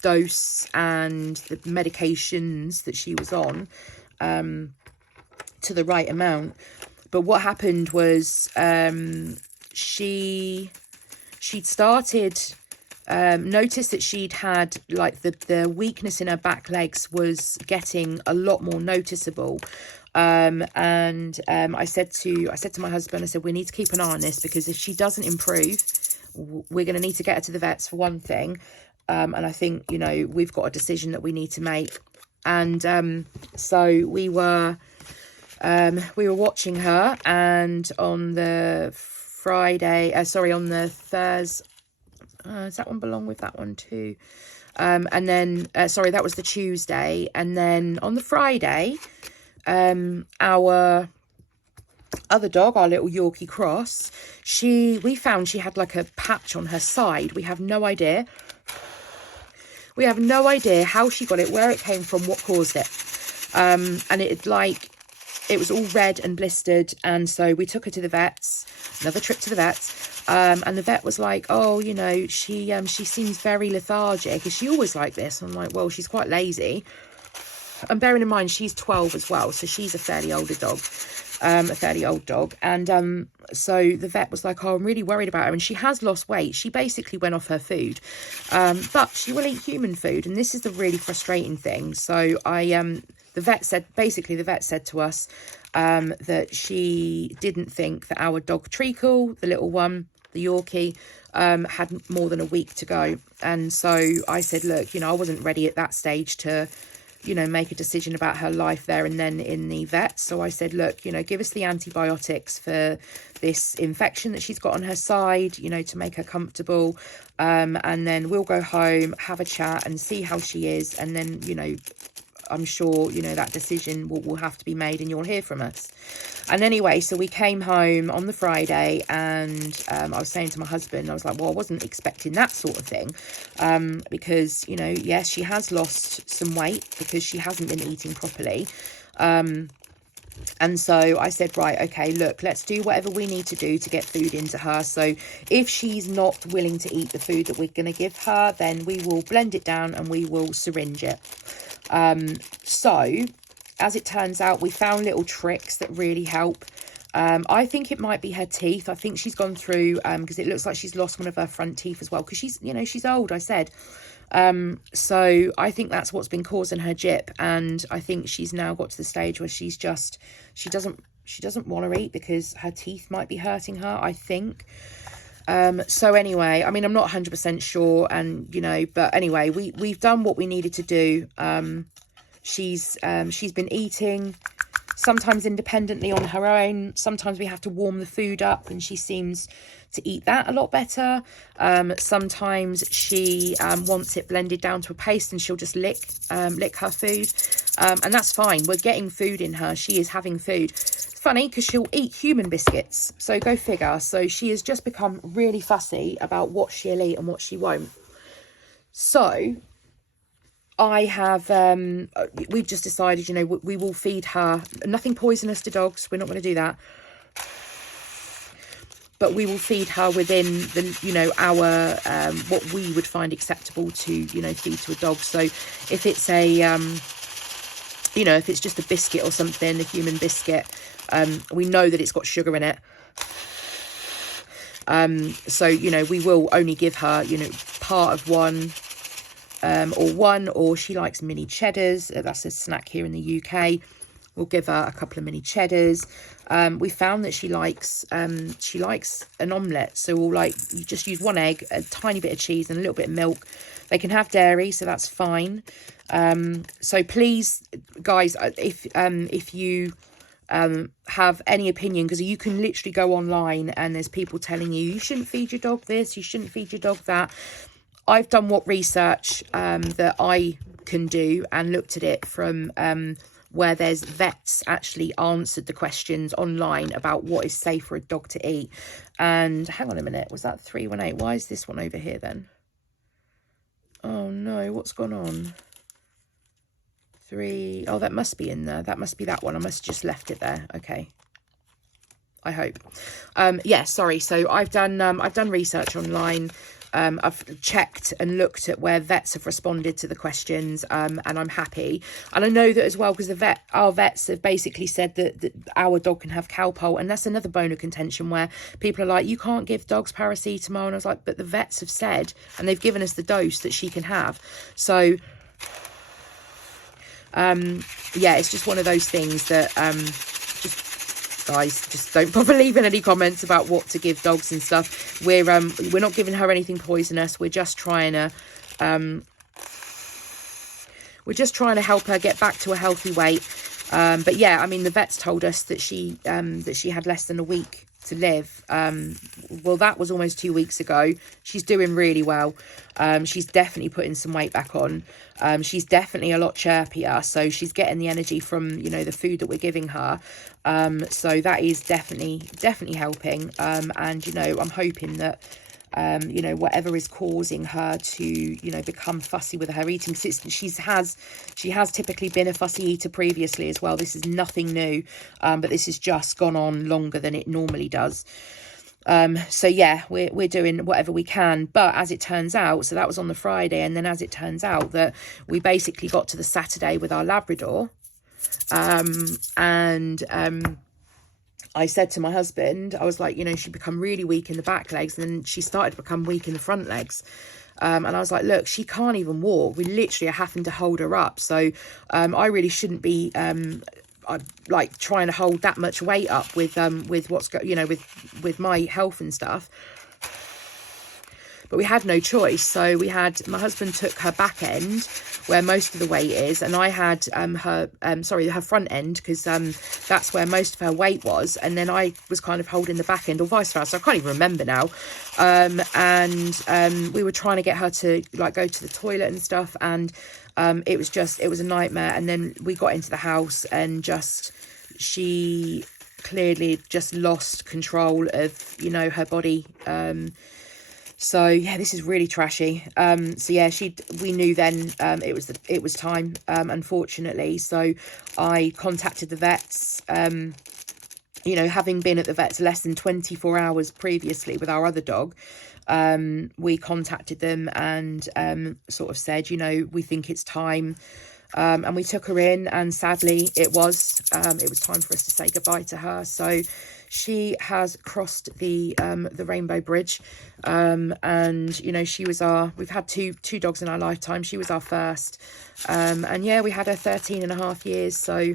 dose and the medications that she was on to the right amount. But what happened was she'd started noticed that she'd had like the weakness in her back legs was getting a lot more noticeable. I said to my husband, I said, we need to keep an eye on this, because if she doesn't improve, we're going to need to get her to the vets for one thing. And I think, you know, we've got a decision that we need to make. And so we were watching her, and on the Friday, on the Thursday, does that one belong with that one too? And then, that was the Tuesday. And then on the Friday, our other dog, our little Yorkie Cross, we found she had like a patch on her side. We have no idea. We have no idea how she got it, where it came from, what caused it. And it was all red and blistered. And so we took her to the vets, another trip to the vets. And the vet was like, oh, you know, she seems very lethargic. Is she always like this? I'm like, well, she's quite lazy. And bearing in mind, she's 12 as well. So she's a fairly older dog, a fairly old dog. And so the vet was like, oh, I'm really worried about her. And she has lost weight. She basically went off her food. But she will eat human food. And this is the really frustrating thing. So the vet said to us that she didn't think that our dog Treacle, the little one, the Yorkie, had more than a week to go. And so I said, look, you know, I wasn't ready at that stage to, you know, make a decision about her life there and then in the vet. So I said, look, you know, give us the antibiotics for this infection that she's got on her side, you know, to make her comfortable. And then we'll go home, have a chat and see how she is. And then, you know, I'm sure, you know, that decision will have to be made and you'll hear from us. And anyway, so we came home on the Friday, and I was saying to my husband, I was like, well, I wasn't expecting that sort of thing, because, you know, yes, she has lost some weight because she hasn't been eating properly. And so I said, right, okay, look, let's do whatever we need to do to get food into her. So if she's not willing to eat the food that we're going to give her, then we will blend it down and we will syringe it. So as it turns out, we found little tricks that really help. I think it might be her teeth. I think she's gone through, because it looks like she's lost one of her front teeth as well, because she's, you know, she's old, I said. So I think that's what's been causing her jip. And I think she's now got to the stage where she doesn't want to eat because her teeth might be hurting her, I think. So anyway, I mean, I'm not 100% sure, and, you know, but anyway, we've done what we needed to do. She's been eating, sometimes independently on her own. Sometimes we have to warm the food up, and she seems to eat that a lot better. Sometimes she wants it blended down to a paste, and she'll just lick her food. And that's fine. We're getting food in her. She is having food. It's funny because she'll eat human biscuits. So go figure. So she has just become really fussy about what she'll eat and what she won't. So I have, we've just decided, you know, we will feed her nothing poisonous to dogs. We're not going to do that. But we will feed her within the, you know, our, what we would find acceptable to, you know, feed to a dog. So if it's a, you know, if it's just a biscuit or something, a human biscuit, we know that it's got sugar in it. So, you know, we will only give her, you know, part of one, or she likes mini cheddars. That's a snack here in the UK. We'll give her a couple of mini cheddars. We found that she likes an omelette. So we'll you just use one egg, a tiny bit of cheese and a little bit of milk. They can have dairy, so that's fine. So please, guys, if you have any opinion, because you can literally go online and there's people telling you shouldn't feed your dog this, you shouldn't feed your dog that. I've done what research that I can do and looked at it from where there's vets actually answered the questions online about what is safe for a dog to eat. And hang on a minute, was that 318? Why is this one over here then? Oh no, what's gone on? Oh, that must be in there. That must be that one. I must have just left it there. Okay, I hope. Yeah, sorry. So I've done research online. I've checked and looked at where vets have responded to the questions, and I'm happy. And I know that as well, because our vets have basically said that our dog can have Calpol, and that's another bone of contention where people are like, you can't give dogs paracetamol, and I was like, but the vets have said, and they've given us the dose that she can have. So yeah, it's just one of those things that guys, just don't bother leaving any comments about what to give dogs and stuff. We're not giving her anything poisonous. We're just trying to help her get back to a healthy weight. But yeah, I mean, the vets told us that she had less than a week to live. Well, that was almost 2 weeks ago. She's doing really well. She's definitely putting some weight back on. She's definitely a lot chirpier, so she's getting the energy from, you know, the food that we're giving her. So that is definitely helping. And, you know, I'm hoping that you know, whatever is causing her to, you know, become fussy with her eating. She has typically been a fussy eater previously as well. This is nothing new, but this has just gone on longer than it normally does. So yeah, we're doing whatever we can. But as it turns out, so that was on the Friday, and then as it turns out that we basically got to the Saturday with our Labrador, I said to my husband, I was like, you know, she'd become really weak in the back legs, and then she started to become weak in the front legs. And I was like, look, she can't even walk. We literally are having to hold her up. So I really shouldn't be like trying to hold that much weight up with what's with my health and stuff. But we had no choice. So my husband took her back end where most of the weight is, and I had her front end, because that's where most of her weight was, and then I was kind of holding the back end, or vice versa. I can't even remember now. And we were trying to get her to like go to the toilet and stuff, and it was a nightmare. And then we got into the house, and she clearly just lost control of, you know, her body. So yeah, this is really trashy. So yeah, we knew then it was time, unfortunately. So I contacted the vets. You know, having been at the vets less than 24 hours previously with our other dog, we contacted them and sort of said, you know, we think it's time. And we took her in, and sadly it was time for us to say goodbye to her. So she has crossed the Rainbow Bridge, and you know, we've had two dogs in our lifetime. She was our first, and yeah, we had her 13.5 years. So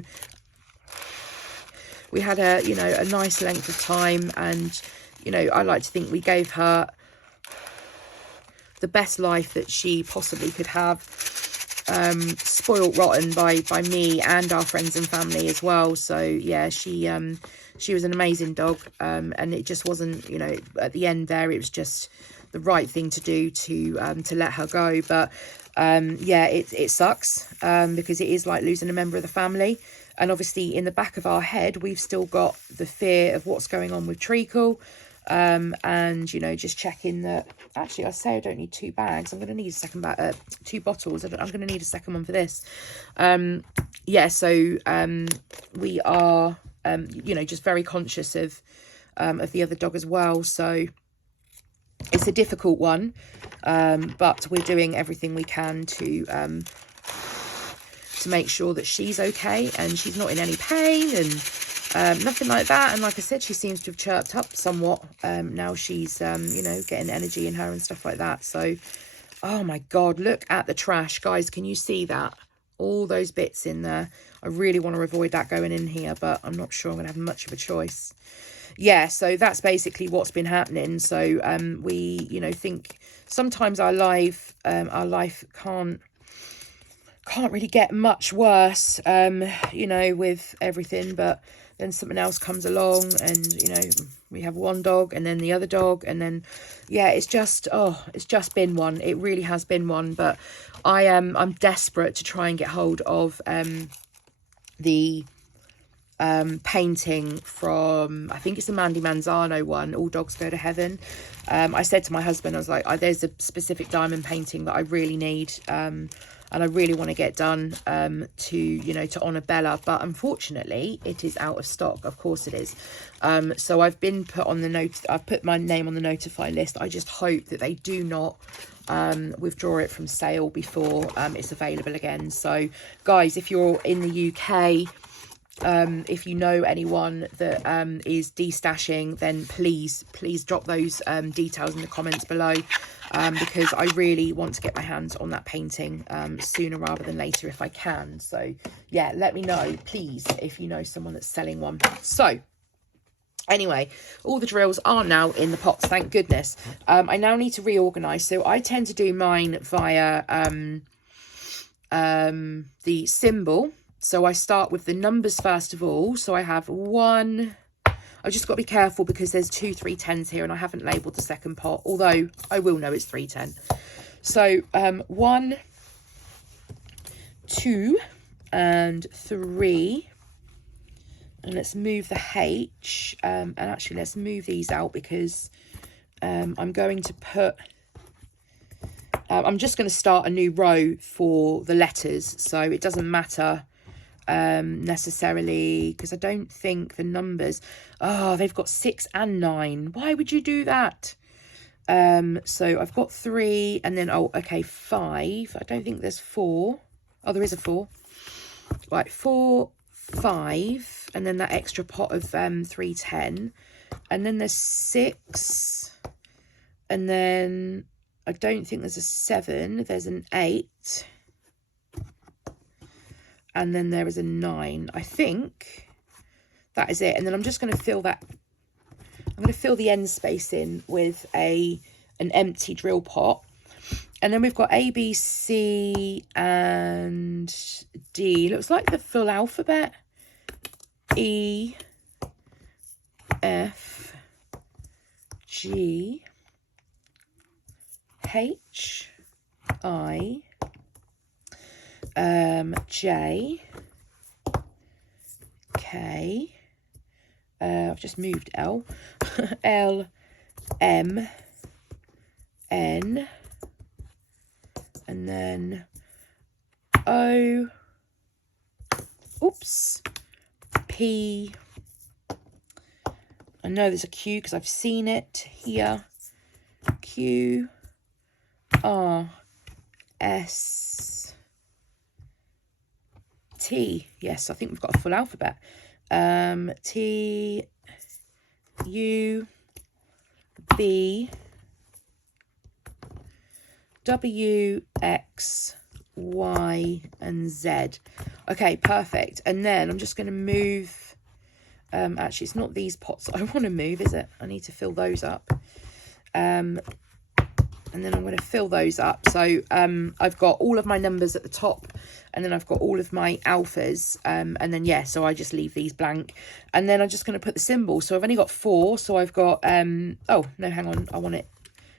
we had a nice length of time, and you know, I like to think we gave her the best life that she possibly could have. Spoilt rotten by me and our friends and family as well. So yeah, she was an amazing dog, and it just wasn't, you know, at the end there, it was just the right thing to do to let her go. But yeah, it sucks, because it is like losing a member of the family. And obviously in the back of our head, we've still got the fear of what's going on with treacle. And you know, just checking that, actually I say I don't need 2 bags, I'm going to need a second bag, 2 bottles. I'm going to need a second one for this. Yeah, so we are you know, just very conscious of the other dog as well. So it's a difficult one, but we're doing everything we can to make sure that she's okay and she's not in any pain and nothing like that. And like I said, she seems to have chirped up somewhat. Now she's, you know, getting energy in her and stuff like that. So, oh my God, look at the trash. Guys, can you see that? All those bits in there. I really want to avoid that going in here, but I'm not sure I'm going to have much of a choice. Yeah, so that's basically what's been happening. So we, you know, think sometimes our life can't really get much worse, you know, with everything, but then something else comes along, and you know, we have one dog and then the other dog, and then yeah, it's just been one. It really has been one. But I'm desperate to try and get hold of the painting from, I think it's the Mandy Manzano one, All Dogs Go to Heaven. I said to my husband, I was like, there's a specific diamond painting that I really need, and I really want to get done to, you know, to honour Bella, but unfortunately it is out of stock. Of course it is. So I've been put on the I've put my name on the notify list. I just hope that they do not withdraw it from sale before it's available again. So guys, if you're in the UK, if you know anyone that is destashing, then please drop those details in the comments below, because I really want to get my hands on that painting sooner rather than later if I can. So yeah, let me know please if you know someone that's selling one. So anyway, all the drills are now in the pots, thank goodness. I now need to reorganize. So I tend to do mine via the symbol. So I start with the numbers first of all. So I have 1, I've just got to be careful because there's 2 310s here and I haven't labelled the second pot, although I will know it's 310. So 1, 2 and 3. And let's move the H, and actually let's move these out because I'm going to put, I'm just going to start a new row for the letters, so it doesn't matter necessarily, because I don't think the numbers, they've got 6 and 9. Why would you do that? So I've got 3 and then, 5. I don't think there's 4. Oh, there is a 4. Right, 4, 5, and then that extra pot of 310, and then there's 6, and then I don't think there's a 7, there's an 8, and then there is a 9. I think that is it. And then I'm just going to fill that, I'm going to fill the end space in with an empty drill pot. And then we've got A, B, C and D. Looks like the full alphabet. E, F, G, H, I, J, K, I've just moved L, L, M, N, and then O, oops, P, I know there's a Q because I've seen it here, Q, R, S, T, yes, I think we've got a full alphabet, T, U, B, W, X, Y, and Z. Okay, perfect. And then I'm just going to move, actually, it's not these pots I want to move, is it? I need to fill those up. And then I'm going to fill those up. So I've got all of my numbers at the top, and then I've got all of my alphas, and then yeah, so I just leave these blank, and then I'm just going to put the symbol. So I've only got 4, so I've got oh no, hang on, I want it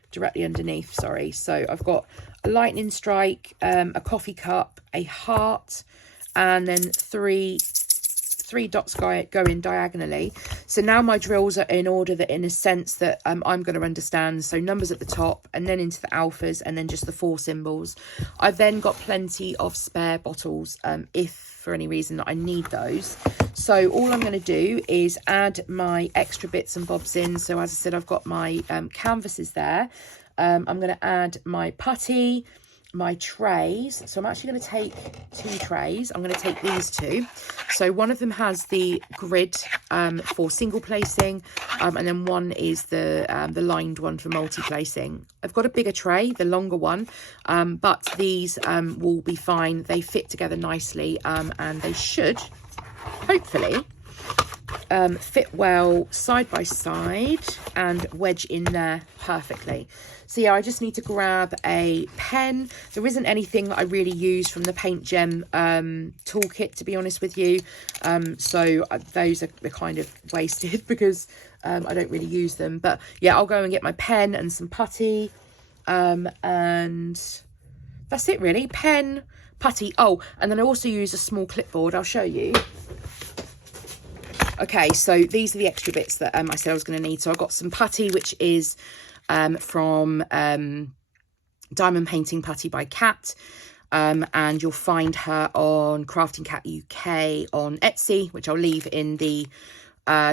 directly underneath, sorry. So I've got a lightning strike, a coffee cup, a heart, and then three dots going diagonally. So now my drills are in order, that in a sense that I'm going to understand. So numbers at the top, and then into the alphas, and then just the 4 symbols. I've then got plenty of spare bottles if for any reason that I need those. So all I'm going to do is add my extra bits and bobs in. So as I said, I've got my canvases there. I'm going to add my putty, my trays. So I'm actually going to take 2 trays. I'm going to take these 2. So one of them has the grid for single placing, and then one is the lined one for multi placing. I've got a bigger tray, the longer one, but these will be fine. They fit together nicely, and they should hopefully fit well side by side and wedge in there perfectly. So yeah, I just need to grab a pen. There isn't anything that I really use from the Paint Gem toolkit, to be honest with you. So those are kind of wasted because I don't really use them. But yeah, I'll go and get my pen and some putty, and that's it really. Pen, putty. Oh, and then I also use a small clipboard. I'll show you. Okay, so these are the extra bits that I said I was going to need. So I've got some putty, which is from Diamond Painting Putty by Kat. And you'll find her on Crafting Cat UK on Etsy, which I'll leave in the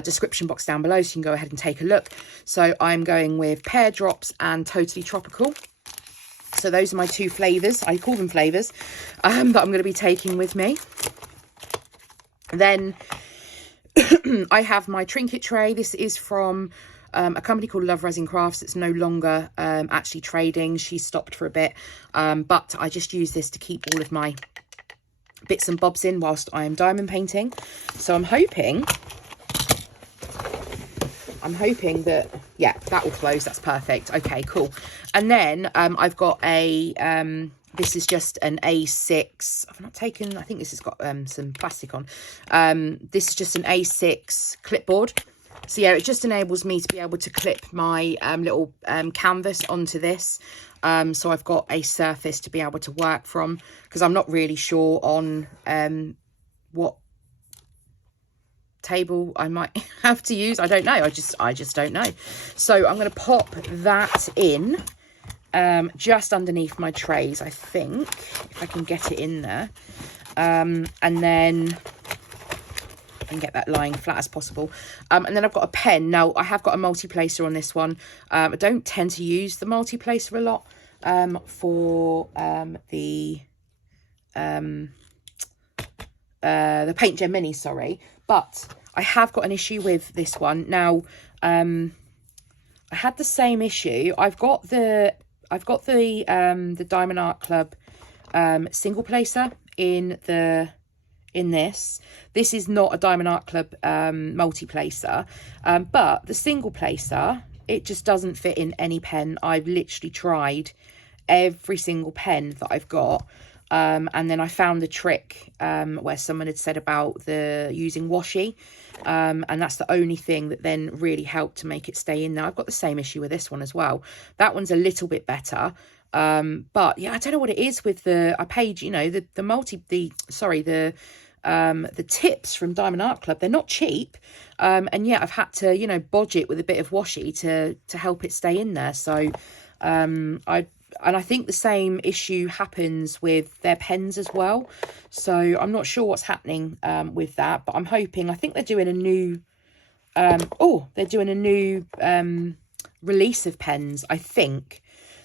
description box down below, so you can go ahead and take a look. So I'm going with Pear Drops and Totally Tropical. So those are my two flavours. I call them flavours that I'm going to be taking with me. Then I have my trinket tray. This is from a company called Love Resin Crafts. It's no longer actually trading. She stopped for a bit. But I just use this to keep all of my bits and bobs in whilst I am diamond painting. So I'm hoping that, yeah, that will close. That's perfect. Okay, cool. And then I've got a, this is just an A6. I've not taken, I think this has got some plastic on. This is just an A6 clipboard. So yeah, it just enables me to be able to clip my little canvas onto this. So I've got a surface to be able to work from, because I'm not really sure on what table I might have to use. I don't know. I just don't know. So I'm going to pop that in just underneath my trays, I think, if I can get it in there. And then I can get that lying flat as possible. And then I've got a pen. Now, I have got a multi-placer on this one. I don't tend to use the multi-placer a lot for the Paint Gen Mini, sorry. But I have got an issue with this one. Now, I had the same issue. I've got the Diamond Art Club single placer in this. This is not a Diamond Art Club multi-placer, but the single placer, it just doesn't fit in any pen. I've literally tried every single pen that I've got. And then I found the trick where someone had said about using washi, and that's the only thing that then really helped to make it stay in there. I've got the same issue with this one as well. That one's a little bit better, but yeah, I don't know what it is with I paid, you know, the tips from Diamond Art Club. They're not cheap, and yeah, I've had to, you know, bodge it with a bit of washi to help it stay in there. So I think the same issue happens with their pens as well. So I'm not sure what's happening with that, but I'm hoping, I think they're doing a new, release of pens, I think.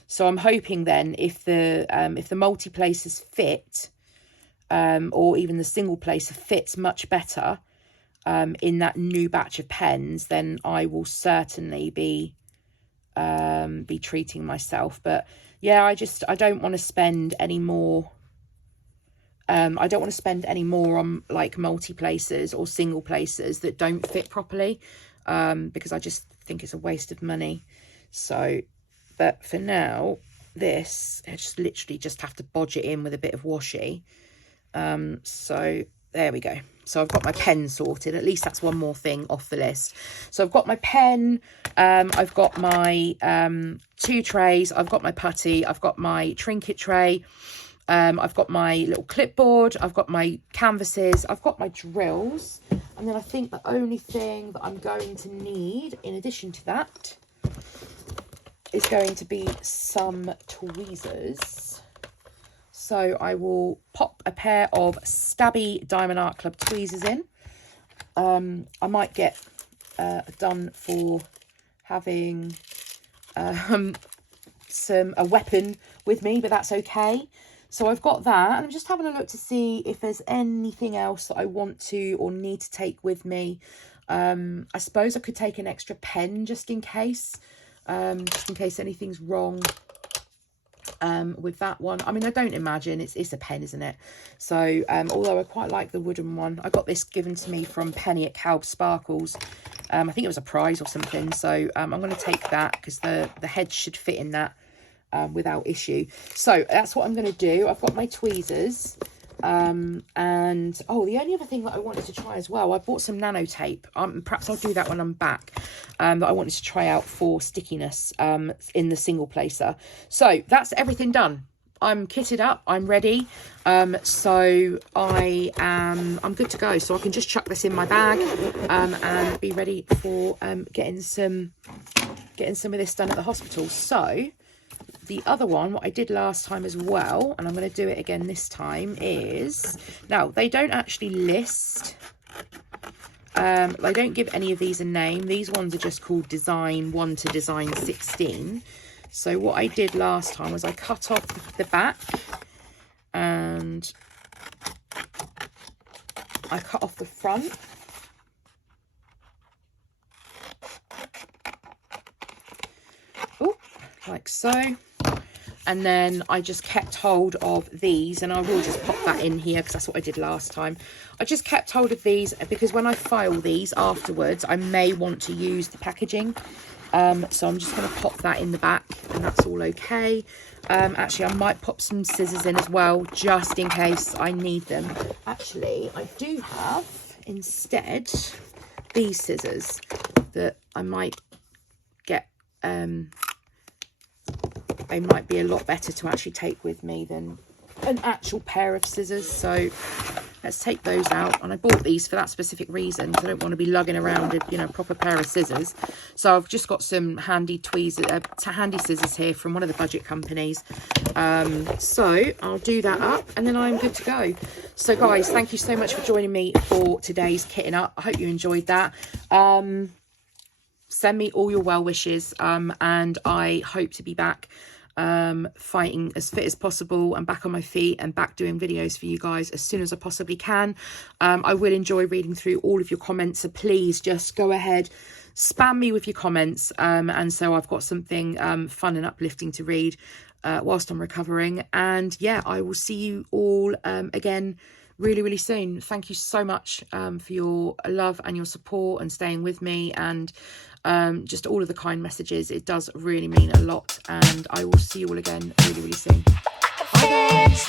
So I'm hoping then if the multi-placers fit, or even the single placer fits much better in that new batch of pens, then I will certainly be treating myself. But yeah, I don't want to spend any more. I don't want to spend any more on like multi-placers or single placers that don't fit properly, because I just think it's a waste of money. So, but for now, this, I just literally just have to bodge it in with a bit of washi. So there we go. So I've got my pen sorted. At least that's one more thing off the list. So I've got my pen, I've got my 2 trays, I've got my putty, I've got my trinket tray, I've got my little clipboard, I've got my canvases, I've got my drills. And then I think the only thing that I'm going to need in addition to that is going to be some tweezers. So I will pop a pair of Stabby Diamond Art Club tweezers in. I might get done for having a weapon with me, but that's okay. So I've got that, and I'm just having a look to see if there's anything else that I want to or need to take with me. I suppose I could take an extra pen just in case anything's wrong with that one. I mean, I don't imagine it's a pen, isn't it? So although I quite like the wooden one, I got this given to me from Penny at Calb Sparkles. I think it was a prize or something, so I'm going to take that because the head should fit in that without issue. So that's what I'm going to do. I've got my tweezers, and oh, the only other thing that I wanted to try as well, I bought some nano tape. Perhaps I'll do that when I'm back, that I wanted to try out for stickiness in the single placer. So that's everything done. I'm kitted up, I'm ready. So I'm good to go. So I can just chuck this in my bag and be ready for getting some of this done at the hospital. So the other one, what I did last time as well, and I'm going to do it again this time, is, now they don't actually list, they don't give any of these a name. These ones are just called design 1 to design 16. So what I did last time was I cut off the back and I cut off the front. Oh, like so. And then I just kept hold of these, and I will just pop that in here because that's what I did last time. I just kept hold of these because when I file these afterwards, I may want to use the packaging. So I'm just going to pop that in the back, and that's all okay. Actually, I might pop some scissors in as well, just in case I need them. Actually, I do have, instead, these scissors that I might get... they might be a lot better to actually take with me than an actual pair of scissors. So let's take those out. And I bought these for that specific reason. I don't want to be lugging around a, you know, proper pair of scissors. So I've just got some handy handy scissors here from one of the budget companies. So I'll do that up and then I'm good to go. So guys, thank you so much for joining me for today's kitting up. I hope you enjoyed that. Send me all your well wishes, and I hope to be back fighting as fit as possible and back on my feet and back doing videos for you guys as soon as I possibly can. I will enjoy reading through all of your comments, so please just go ahead, spam me with your comments, and so I've got something fun and uplifting to read whilst I'm recovering. And yeah, I will see you all again really soon. Thank you so much for your love and your support and staying with me, and just all of the kind messages. It does really mean a lot, and I will see you all again really soon. Bye guys.